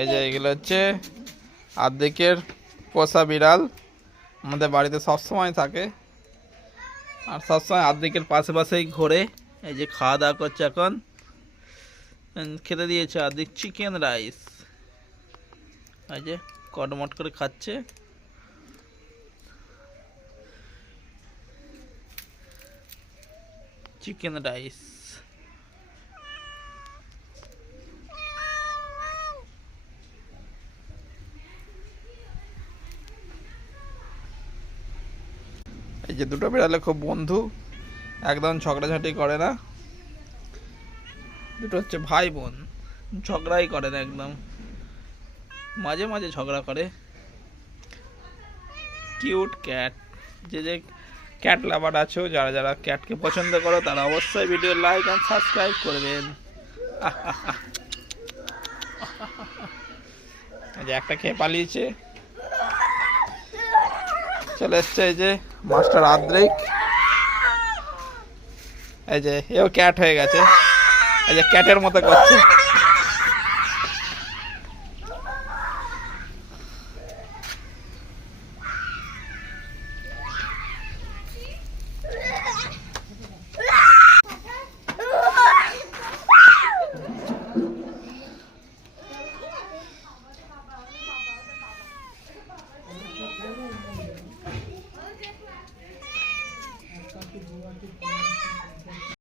এই যে এগুলো হচ্ছে আর্ধেকের পোষা বিড়াল, আমাদের বাড়িতে সবসময় থাকে আর সবসময় আর্ধেকের পাশে পাশেই ঘোরে। এই যে খাওয়া দাওয়া করছে, এখন খেতে দিয়েছে আর্ধেক চিকেন রাইস, এই যে কটমট করে খাচ্ছে। চিকেন রাইস এই যে দুটো বিড়ালে খুব বন্ধু, একদম ঝগড়াঝাটি করে না। দুটো হচ্ছে ভাই বোন, ঝগড়াই করে না, একদম মাঝে মাঝে ঝগড়া করে। Cute cat. যে যে ক্যাট লাভার আছো, যারা যারা ক্যাটকে পছন্দ করো তারা অবশ্যই ভিডিও লাইক এন্ড সাবস্ক্রাইব করবেন। এই যে একটা খেয়ে পালিয়েছে, চলে এসছে এই যে মাস্টার আদ্রিক। এই যে এও ক্যাট হয়ে গেছে, এই যে ক্যাটের মতো করছে।